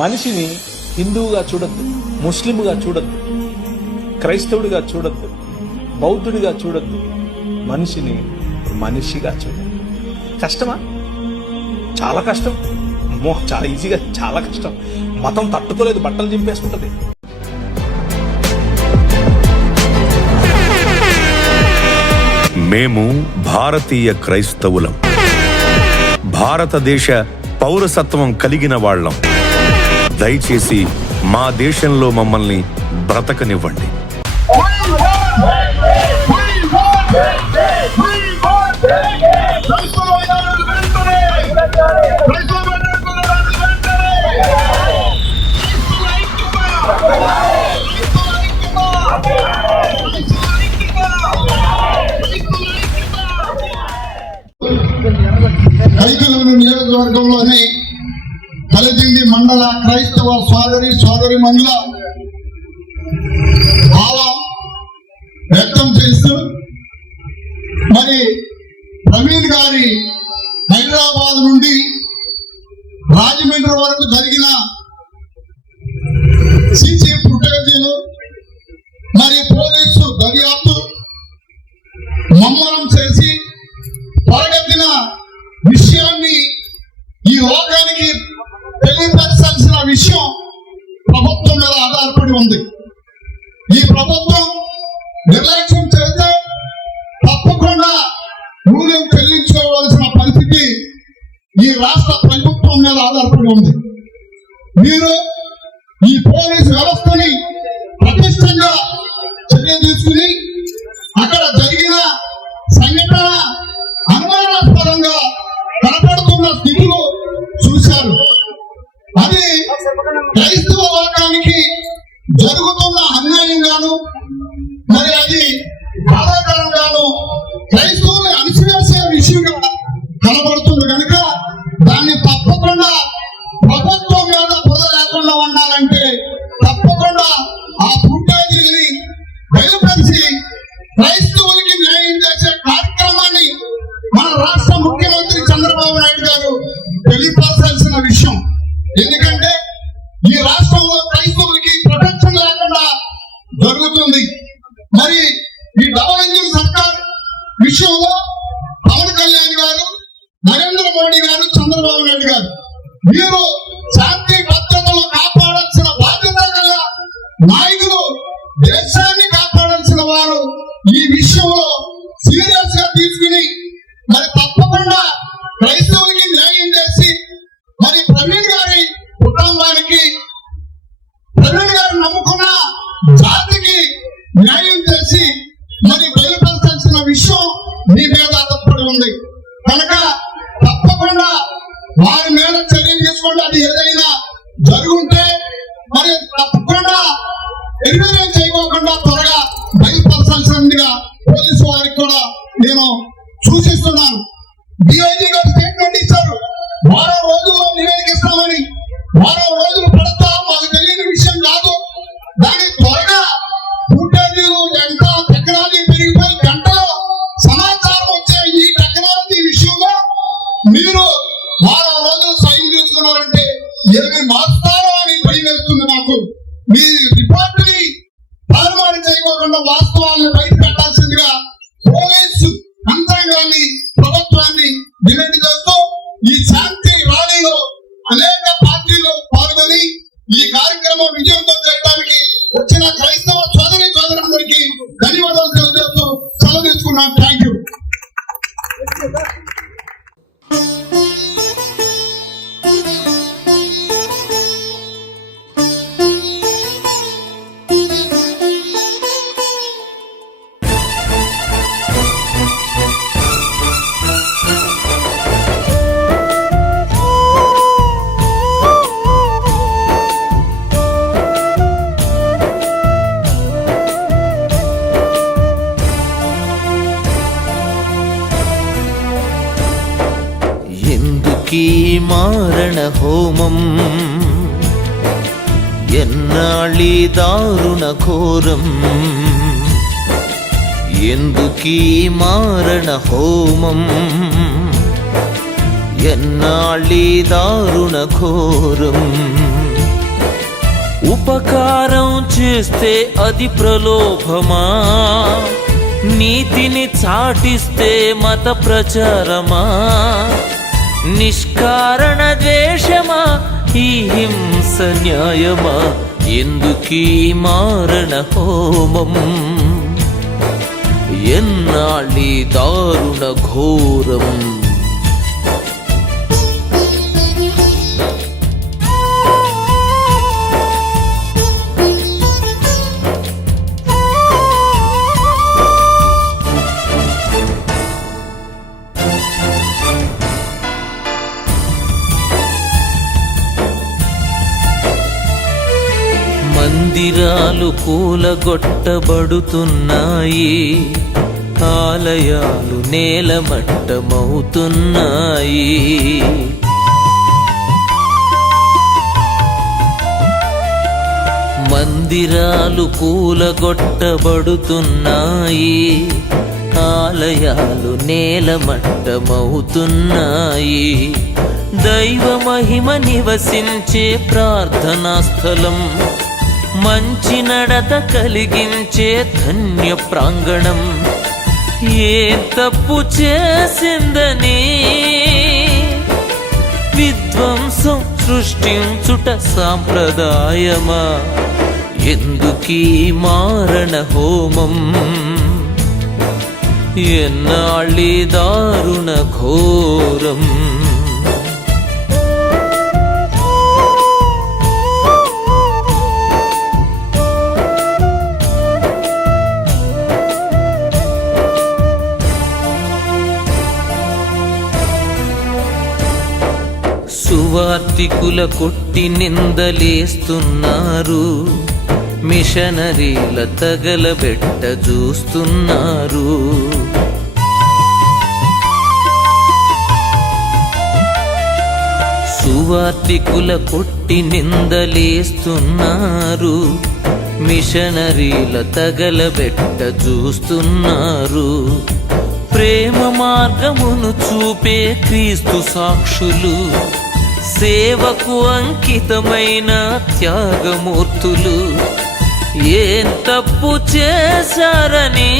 మనిషిని హిందువుగా చూడద్దు, ముస్లింగా చూడద్దు, క్రైస్తవుడిగా చూడద్దు, బౌద్ధుడిగా చూడద్దు. మనిషిని మనిషిగా చూడద్దు. కష్టమా? చాలా కష్టం. అమ్మో, చాలా ఈజీగా, చాలా కష్టం. మతం తట్టుకోలేదు, బట్టలు చింపేసుకుంటది. మేము భారతీయ క్రైస్తవులం, భారతదేశ పౌరసత్వం కలిగిన వాళ్ళం. దయచేసి మా దేశంలో మమ్మల్ని బ్రతకనివ్వండి. కైకలూరు నియోజకవర్గంలోని కలిదిండి మండల క్రైస్తవ సోదరి మండల భావం వ్యక్తం చేస్తూ మరి ప్రవీణ్ గారి హైదరాబాద్ నుండి రాజమండ్రి వరకు జరిగిన సీసీ ఫుటేజీలు మరి పోలీసు దర్యాప్తు ముమ్మరం చేసి త్వరగతిన విషయాన్ని ఈ లోకానికి తెలియపరచాల్సిన విషయం ప్రభుత్వం మీద ఆధారపడి ఉంది. ఈ ప్రభుత్వం నిర్లక్ష్యం చేస్తే తప్పకుండా మూల్యం చెల్లించుకోవాల్సిన పరిస్థితి ఈ రాష్ట్ర ప్రభుత్వం మీద ఆధారపడి ఉంది. మీరు ఈ పోలీసు వ్యవస్థని ప్రతిష్టంగా చర్య తీసుకుని అక్కడ జరిగిన సంఘటన అనుమానాస్పదంగా కనపడుతున్న స్థితిలో చూశారు. అది క్రైస్తవ వర్గానికి జరుగుతున్న అన్యాయంగాను, మరి అది బాధాకరంగాను క్రైస్తవుని అణిచివేసే విషయంగా కనబడుతుంది కనుక దాన్ని తప్పకుండా ప్రభుత్వం మీద బురద లేకుండా ఉండాలంటే తప్పకుండా ఆ ఫుటేజీని బయలుపరిచి క్రైస్తవులకి న్యాయం చేసే కార్యక్రమాన్ని మన రాష్ట్ర ముఖ్యమంత్రి చంద్రబాబు నాయుడు గారు తెలియపరచాల్సిన విషయం. ఎందుకంటే ఈ రాష్ట్రంలో క్రైస్తవులకి ప్రొటెక్షన్ లేకుండా జరుగుతుంది. మరి ఈ డబుల్ ఇంజిన్ సర్కార్ విషయంలో పవన్ కళ్యాణ్ గారు, నరేంద్ర మోడీ గారు, చంద్రబాబు నాయుడు గారు మీరు శాంతి భద్రతలు కాపాడాల్సిన బాధ్యత గల నాయకులు, దేశాన్ని కాపాడాల్సిన వారు ఈ విషయంలో సీరియస్ గా తీసుకుని మరి తప్పకుండా క్రైస్తవులకి న్యాయం చేసి మరి ప్రవీణ్ గారి కుటుంబానికి, ప్రవీణ్ గారు నమ్ముకున్న జాతికి న్యాయం చేసి మరి బయలుపరచాల్సిన విషయం మీ మీద ఆధారపడి ఉంది కనుక తప్పకుండా వారి మీద చర్యలు తీసుకోండి. అది ఏదైనా జరుగుంటే మరి తప్పకుండా ఎన్నికలు చేయకోకుండా త్వరగా బయలుపరచాల్సిందిగా పోలీసు వారికి కూడా నేను సూచిస్తున్నాను. డిఐజీ గారు స్టేట్మెంట్ ఇచ్చారు, వారం రోజుల్లో నివేదిక ఇస్తామని. వారం రోజులు పడతా మాకు తెలియని విషయం కాదు. దాని త్వరగా ఫుటేజీలు ఎంత టెక్నాలజీ పెరిగిపోయి గంటలో సమాచారం వచ్చే ఈ టెక్నాలజీ విషయంలో మీరు వారం రోజులు సైన్ తీసుకున్నారంటే ఏమి మారుతారో అని భయం వేస్తుంది నాకు. మీ రిపోర్టుని తారుమారు చేయకోకుండా వాస్తవాలను బయట పెట్టాల్సిందిగా పోలీసు యంత్రాంగాన్ని, ప్రభుత్వాన్ని డిమాండ్ చేస్తూ ఈ శాంతి ర్యాలీలో అనేక పార్టీలు పాల్గొని ఈ కార్యక్రమం విజయవంతం చేయడానికి వచ్చిన క్రైస్తవ సోదరులందరికీ ధన్యవాదాలు తెలియజేస్తూ సెలవు తీసుకున్నాను. Thank you. మారణ హోమం ఎన్నాళ్ళీ దారుణ ఘోరం, ఎందుకీ మారణ హోమం ఎన్నాళ్ళీ దారుణ ఘోరం. ఉపకారం చేస్తే అది ప్రలోభమా, నీతిని చాటిస్తే మత ప్రచారమా, నిష్కారణ ద్వేషమా, ఈ హింస న్యాయమా, ఎందుకీ మారణ హోమం, ఎన్నాళ్ళీ దారుణ ఘోరం. మందిరాలు కూలగొట్టబడుతున్నాయి, ఆలయాలు నేలమట్టమవుతున్నాయి. మందిరాలు కూలగొట్టబడుతున్నాయి, ఆలయాలు నేలమట్టమవుతున్నాయి. దైవ మహిమ నివసించే ప్రార్థనా స్థలం, మంచి నడత కలిగించే ధన్య ప్రాంగణం, ఏం తప్పు చేసిందని విధ్వంసం సృష్టించుట సాంప్రదాయమా, ఎందుకీ మారణ హోమం, ఎన్నాళ్ళీ దారుణ ఘోరం. సువార్తికుల కొట్టి నిందలేస్తున్నారు, మిషనరీల తగలబెట్ట చూస్తున్నారు. సువార్తికుల కొట్టి నిందలేస్తున్నారు, మిషనరీల తగలబెట్ట చూస్తున్నారు. ప్రేమ మార్గమును చూపే క్రీస్తు సాక్షులు, సేవకు అంకితమైన త్యాగమూర్తులు, ఏం తప్పు చేశారని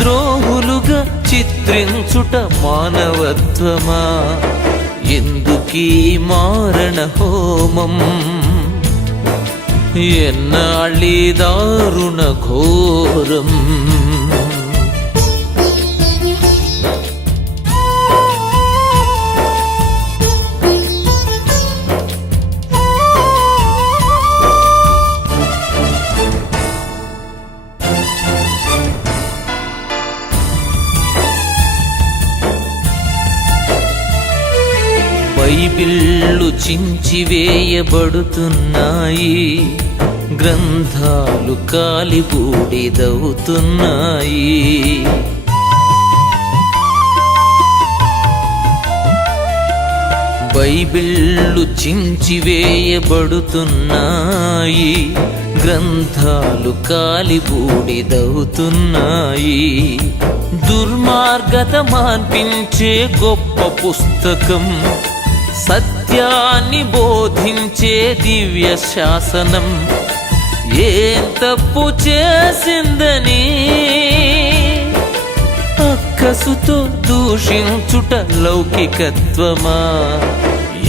ద్రోహులుగా చిత్రించుట మానవత్వమా, ఎందుకీ మారణ హోమం, ఎన్నాళ్ళీ దారుణ ఘోరం. బైబిళ్ళు చించివేయబడుతున్నాయి, గ్రంథాలు కాలిబూడిదవుతున్నాయి. బైబిళ్ళు చించివేయబడుతున్నాయి, గ్రంథాలు కాలిబూడిదవుతున్నాయి. దుర్మార్గత మాన్పించే గొప్ప పుస్తకం, సత్యాన్ని బోధించే దివ్య శాసనం, ఏం తప్పు చేసిందని అక్కసుతో దూషించుట లౌకికత్వమా,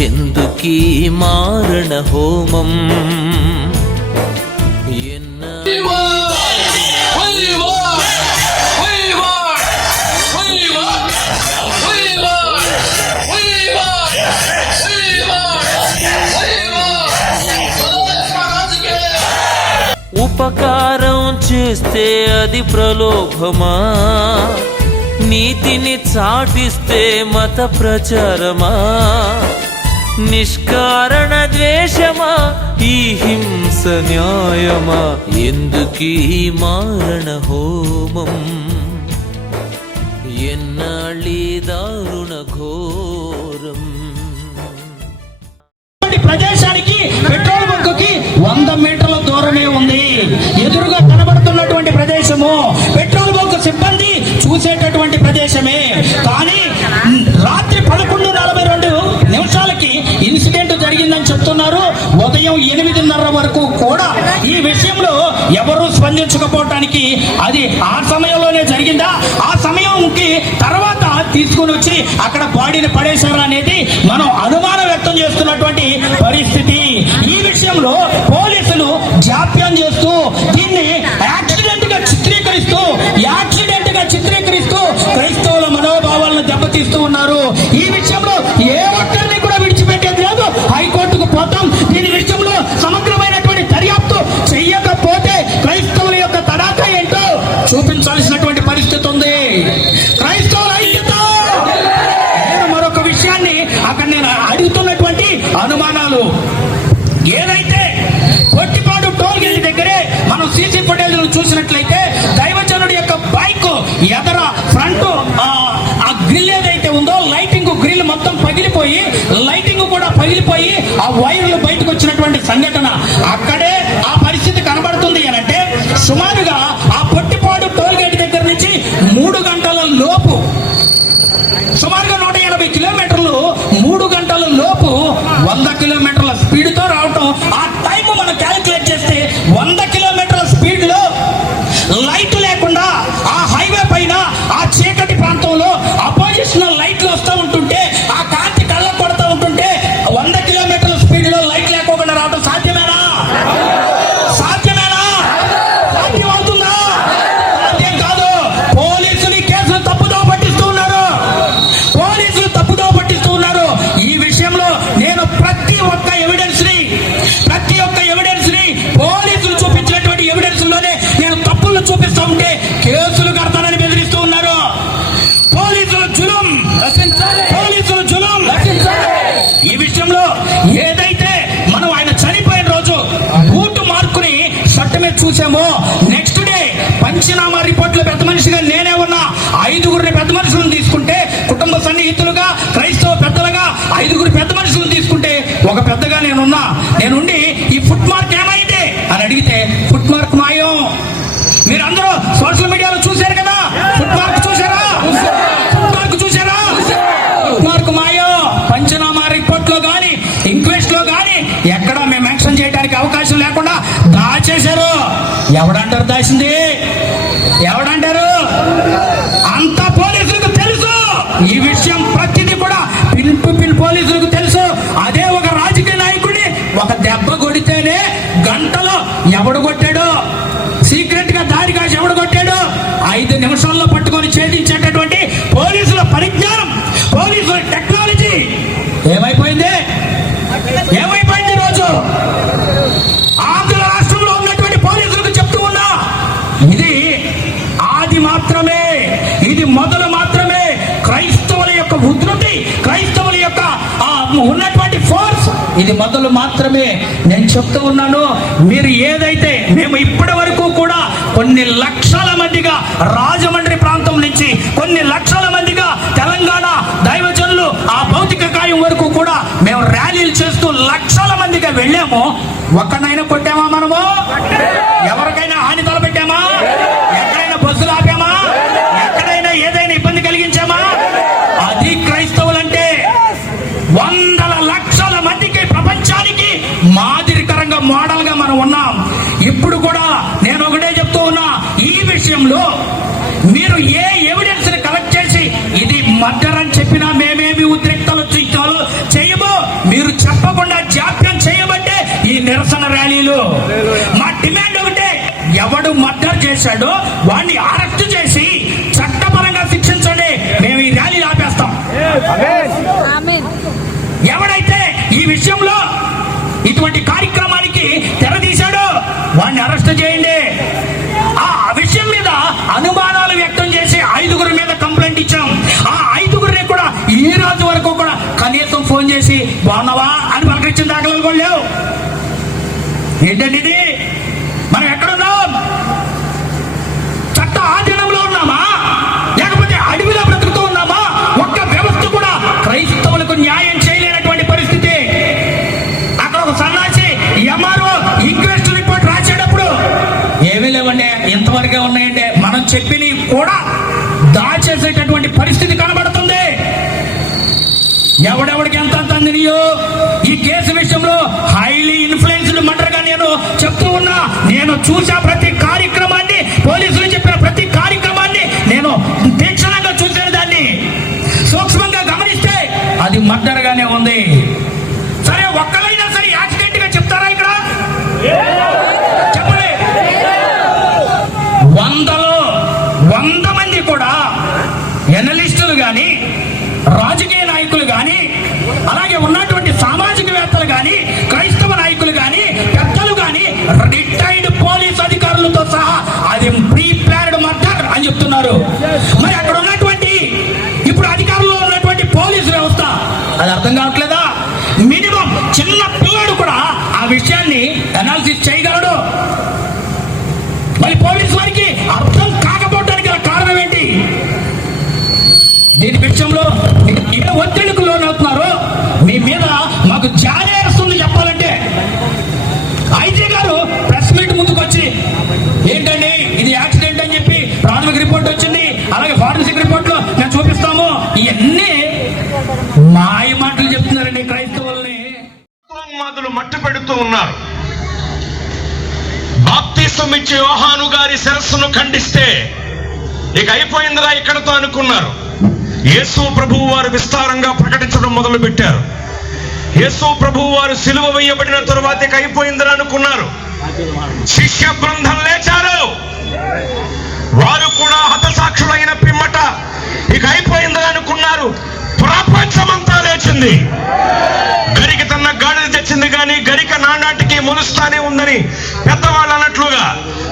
ఎందుకీ మారణ హోమం, ఉపకారం చేస్తే అది ప్రలోభమా, నీతిని చాటిస్తే మత ప్రచారమా, నిష్కారణ ద్వేషమా, ఈ హింస న్యాయమా, ఎందుకీ మారణ హోమం, ఎన్నాళ్ళీ దారుణ ఘోరం. ప్రదేశానికి పెట్రోల్ బంకుకి 100 మీటర్ల దూరమే ఉంది. ఎదురుగా కనబడుతున్నటువంటి ప్రదేశము పెట్రోల్ బంక్ సిబ్బంది చూసేటటువంటి ప్రదేశమే. కానీ రాత్రి 11:42 నిమిషాలకి ఇన్సిడెంట్ జరిగిందని చెప్తున్నారు. ఉదయం 8:30 వరకు కూడా ఈ విషయంలో ఎవరు స్పందించకపోవటానికి అది ఆ సమయంలోనే జరిగిందా, ఆ సమయంకి తర్వాత తీసుకుని వచ్చి అక్కడ బాడీని పడేశారా అనేది మనం అనుమానం వ్యక్తం చేస్తున్నటువంటి పరిస్థితి. ఈ విషయంలో పోలీసులు జాప్యం చేస్తూ దీన్ని యాక్సిడెంట్ గా చిత్రీకరిస్తూ క్రైస్తవుల మనోభావాలను దెబ్బతీస్తూ ఉన్నారు. ఈ విషయంలో ఏ ఒక్కరిని కూడా విడిచిపెట్టేది లేదు. హైకోర్టుకు పోతాం. దీని విషయంలో సమగ్రమైనటువంటి దర్యాప్తు చెయ్యకపోతే క్రైస్తవుల యొక్క తడాఖా ఏంటో చూపించాల్సినటువంటి పరిస్థితి ఉంది. క్రైస్తవుల ఐక్యత. నేను మరొక విషయాన్ని అక్కడ నేను అడుగుతున్నటువంటి అనుమానాలు ఏదైతే కొట్టిపాడు టోల్ గేట్ దగ్గరే మనం సీసీ ఫుటేజ్ చూసినట్లయితే దైవజనుడి యొక్క బైక్ ఎదర ఫ్రంట్ ఆ గ్రిల్ ఏదైతే ఉందో లైటింగ్ గ్రిల్ మొత్తం పగిలిపోయి లైటింగ్ కూడా పగిలిపోయి ఆ వైర్లు బయటకు వచ్చినటువంటి సంఘటన అక్కడే ఆ పరిస్థితి కనబడుతుంది అంటే సుమారుగా ఆ పొట్టిపాడు టోల్ గేట్ దగ్గర నుంచి 3 గంటల లోపు సుమారుగా 180 కిలోమీటర్లు 3 గంటల లోపు 100 కిలోమీటర్ల స్పీడ్ తో రావటం. ఆ టైం మనం క్యాలిక్యులేట్ చేస్తే 100 కిలోమీటర్ల స్పీడ్ లో లైట్ లేకుండా ఆ హైవే పైన ఆ చీకటి ప్రాంతంలో అపోజిషనల్ లైట్లు వస్తూ ఉంటుంటే ఆ కాంతి కళ్ళ కొడుతూ ఉంటుంటే 100 కిలోమీటర్ల స్పీడ్ లో లైట్ లేకోకుండా రావడం సాధ్యమేనా? సాధ్యమవుతుందా? సాధ్యం కాదు. పోలీసులు కేసులు తప్పుదో పట్టిస్తూ ఉన్నారు. ఈ విషయంలో నేను ప్రతి ఒక్క ఎవిడెన్స్ ని పోలీసులు చూపించినటువంటి ఎవిడెన్స్ లోనే నేను తప్పులు చూపిస్తూ ఉంటే కేసులు కడతానని బెదిరిస్తూ ఉన్నారు. పోలీసులు జులుం. ఈ విషయంలో ఏదైతే మనం ఆయన చనిపోయిన రోజు బూటు మార్కుని షర్ట్ మీద చూసామో నెక్స్ట్ డే పంచనామా రిపోర్ట్లో పెద్ద మనిషిగా నేనే ఉన్నా. 5గురిని పెద్ద మనుషులను తీసుకుంటే కుటుంబ సన్నిహితులుగా క్రైస్తవ పెద్దలుగా 5గురు పెద్ద మనుషులను తీసుకుంటే ఒక పెద్దగా నేనుండి ఈ ఫుట్ మార్క్ ఏమైంది అని అడిగితే ఫుట్ మార్క్ మాయం. మీరందరూ సోషల్ మీడియాలో చూశారు కదా, ఫుట్ మార్క్ చూసారా? ఫుట్ మార్క్ మాయం. పంచనామా రిపోర్ట్ లో గాని ఇంక్వెస్ట్ లో గాని ఎక్కడా మేము మెన్షన్ చేయడానికి అవకాశం లేకుండా దాచేశారు. ఎవడంటారు దాచింది? ఎవడంటారు? అంతా పోలీసులకు తెలుసు. ఈ విషయం ప్రతిదీ కూడా పిన్ టు పిన్ పోలీసులకు తెలుసు. అదే ఒక రాజకీయ నాయకుడిని ఒక దెబ్బ కొడితేనే గంటలో ఎవడు కొట్టాడు, సీక్రెట్ గా దారి కాసి ఎవడు కొట్టాడు 5 నిమిషాల్లో పట్టుకొని ఛేదించేటటువంటి పోలీసుల పరిజ్ఞానం, పోలీసుల టెక్నాలజీ ఏమైపోయింది రోజు? ఆంధ్ర రాష్ట్రంలో ఉన్నటువంటి పోలీసులకు చెప్తూ ఉన్నా, ఇది ఆది మాత్రమే, ఇది మొదలు మాత్రమే. క్రైస్తవుల యొక్క ఉధృతి, క్రైస్తవుల యొక్క ఉన్నటువంటి ఫోర్స్ ఇది మొదలు మాత్రమే. నేను చెప్తూ ఉన్నాను, మీరు ఏదైతే మేము ఇప్పటి వరకు కూడా కొన్ని లక్షల మందిగా రాజమండ్రి ప్రాంతం నుంచి కొన్ని లక్షల మందిగా తెలంగాణ దైవజనులు ఆ భౌతిక కాయం వరకు కూడా మేము ర్యాలీలు చేస్తూ లక్షల మందిగా వెళ్ళాము. ఒక్కనైనా కొట్టామా మనము? ఎవరికైనా హాని తలపెట్టామా? ఎక్కడైనా బస్సులు ఆపామా? ఎక్కడైనా ఏదైనా ఇబ్బంది కలిగించామా? అది క్రైస్తవులంటే. వందల లక్షల మందికి ప్రపంచానికి మాదిరికరంగా మోడల్ గా మనం ఉన్నాం. ఇప్పుడు కూడా నేను ఒకటే చెప్తూ ఉన్నా, ఈ విషయంలో మీరు ఏ ఎవిడెన్స్ ని కలెక్ట్ చేసి ఇది మర్డర్ అని చెప్పినా మేమేమి ఉద్రిక్తలు చేయము. మీరు చెప్పకుండా జాప్యం చేయబట్టే ఈ నిరసన ర్యాలీలు. మా డిమాండ్ ఒకటే, ఎవడు మర్డర్ చేశాడో వాడిని అరెస్ట్ చేసి చట్టపరంగా శిక్షించండి. మేము ఈ ర్యాలీ ఆపేస్తాం. ఎవడైతే ఈ విషయంలో ఇటువంటి కార్యక్రమానికి తెరదీశాడో వాడిని అరెస్ట్ చేయండి. ఆ విషయం మీద అనుమానాలు వ్యక్తం చేసి 5గురి మీద కంప్లైంట్ ఇచ్చాం. ఆ 5గురిని కూడా ఈ రోజు వరకు కూడా కనీసం ఫోన్ చేసి బాగున్నావా అని పలకరించిన దాఖలాలు కూడా లేవు. ఏంటండి ఇది? మనం ఎక్కడున్నాం? చట్ట ఆధీనంలో ఉన్నామా లేకపోతే అడవిలో బ్రతుకుతూ ఉన్నామా? ఒక్క వ్యవస్థ కూడా క్రైస్తవులకు న్యాయం చేయలేనటువంటి పరిస్థితి. అక్కడ ఒక సన్నాసి ఎంఆర్ఓ ఇంక్వెస్ట్ రిపోర్ట్ రాసేటప్పుడు ఏమీ లేవండి, ఇంతవరకే ఉన్నాయండి, మనం చెప్పినవి కూడా దాచేసేటటువంటి పరిస్థితి కనబడుతుంది. ఎవడెవడికి ఎంత అందినయో ఈ కేసు విషయంలో హైలీ చూసా, ప్రతి కార్యక్రమాన్ని, పోలీసులు చెప్పిన ప్రతి కార్యక్రమాన్ని నేను తీక్షణంగా చూసిన దాన్ని సూక్ష్మంగా గమనిస్తే అది మర్డర్గానే ఉంది. సరే, ఒక్కరైనా సరే యాక్సిడెంట్ గా చెప్తారా ఇక్కడ? చెప్పండి. 100 మంది కూడా ఎనలిస్టులు కానీ, రాజకీయ నాయకులు కానీ, అలాగే ఉన్నటువంటి సామాజికవేత్తలు కానీ, క్రైస్తవ నాయకులు కానీ, పెద్దలు కానీ, రిటైర్డ్ పోలీస్ అధికారులతో సహా అది ప్రీ ప్లాన్డ్ మర్డర్ అని చెప్తున్నారు. మరి అక్కడ ఉన్నటువంటి ఇప్పుడు అధికారుల్లో ఉన్నటువంటి పోలీసు వ్యవస్థ అది అర్థం కావట్లేదా? మినిమం చిన్న పిల్లాడు కూడా ఆ విషయాన్ని అనాలిసిస్ చేయగలడు. మరి పోలీసు వారికి అర్థం కాకపోవడానికి గల కారణం ఏంటి? దీని విషయంలో ఏ ఒత్తిడికి లోనవుతున్నారో మీ మీద మాకు జాలి వేస్తుంది. చెప్పాలంటే ఐజీ గారు ప్రెస్ మీట్ ముందుకు వచ్చి ఏంటండి ఇది యాక్సిడెంట్ అని చెప్పి ప్రాథమిక రిపోర్ట్ వచ్చింది, అలాగే ఫారెన్సిక్ రిపోర్ట్ లో నేను చూపిస్తాము, ఇవన్నీ మాయ మాటలు చెప్తున్నారండి క్రైస్తవుల్ని. ఉన్మాదులు మట్టు పెడుతూ ఉన్నారు. బాప్తిసం ఇచ్చే యోహాను గారి శిరస్సును ఖండిస్తే ఇక అయిపోయిందిరా ఇక్కడతో అనుకున్నారు. యేసు ప్రభువు వారు విస్తారంగా ప్రకటించడం మొదలు పెట్టారు. యేసు ప్రభువు వారు సిలువ వేయబడిన తరువాత ఇక అయిపోయిందిరా అనుకున్నారు. శిష్య బృందం లేచారు. వారు కూడా హతసాక్షులైన పిమ్మట ఇక అయిపోయిందిరా అనుకున్నారు. ప్రపంచమంతా లేచింది. గరిక తన గాడిద తెచ్చింది కానీ గరిక నానాటికి మొలుస్తానే ఉందని పెద్దవాళ్ళు అన్నట్లుగా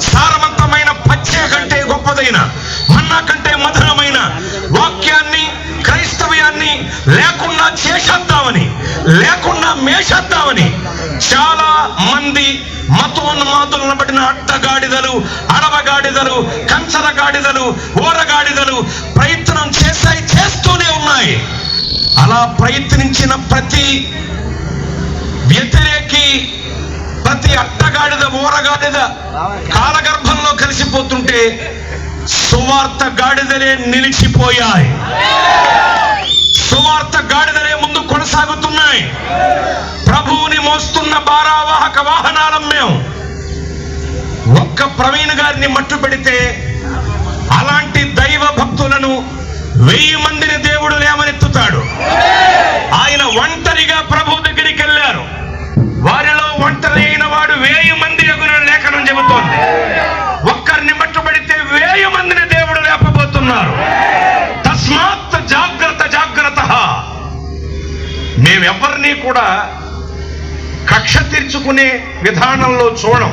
సారవంతమైన పచ్చ కంటే గొప్పదైన, మన్నా కంటే మధురమైన వాక్యాన్ని, క్రైస్తవ్యాన్ని లేకుండా చేసేద్దామని, లేకుండా మేషేద్దామని చాలా మంది మతోన్మాదులను బట్టిన అడ్డగాడిదలు, అడవగాడిదలు, కంచరగాడిదలు, ఓరగాడిదలు ప్రయత్నం చేస్తూనే ఉన్నాయి. అలా ప్రయత్నించిన ప్రతి వ్యతిరేకి, ప్రతి అట్టగాడిద, ఊరగాడిద కాలగర్భంలో కలిసిపోతుంటే సువార్త గాడిదలే నిలిచిపోయాయి. సువార్త గాడిదలే ముందు కొనసాగుతున్నాయి. ప్రభువుని మోస్తున్న భారావాహక వాహనాలం మేము. ఒక్క ప్రవీణ్ గారిని మట్టు పెడితే అలాంటి దైవ భక్తులను 1000 మందిని దేవుడు లేవనెత్తుతాడు. ఆయన ఒంటరిగా ప్రభు దగ్గరికి వెళ్ళారు. వారిలో ఒంటరి అయిన వాడు 1000 మంది ఎగురు లేఖనం చెబుతోంది. ఒక్కరిని మట్టుబడితే 1000 మందిని దేవుడు లేపబోతున్నారు. తస్మాత్ జాగ్రత్త జాగ్రత్త. మేమెవరిని కూడా కక్ష తీర్చుకునే విధానంలో చూడం.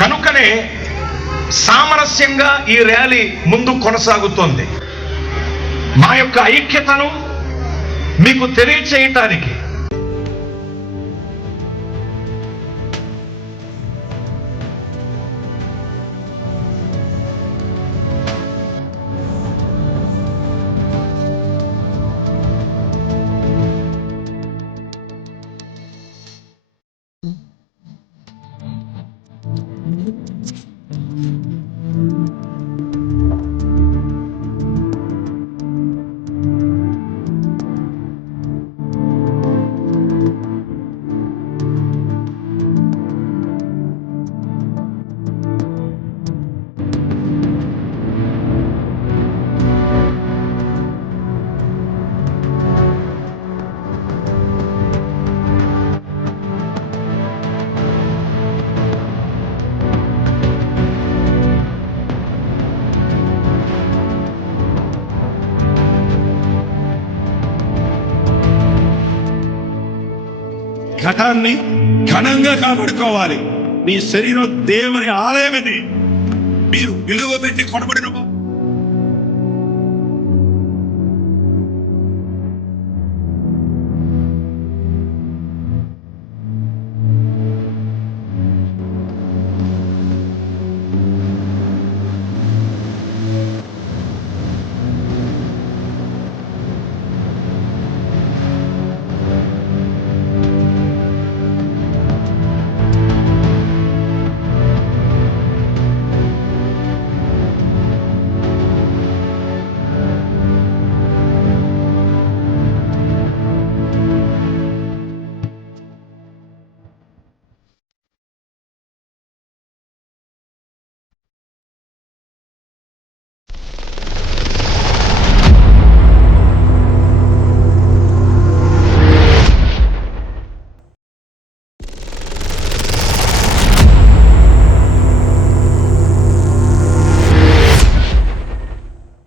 కనుకనే సామరస్యంగా ఈ ర్యాలీ ముందు కొనసాగుతోంది. మా యొక్క ఐక్యతను మీకు తెలియచేయటానికి ఘటాన్ని ఘనంగా కాపాడుకోవాలి. మీ శరీరం దేవుని ఆలయమని మీరు విలువ పెట్టి కొనబడిన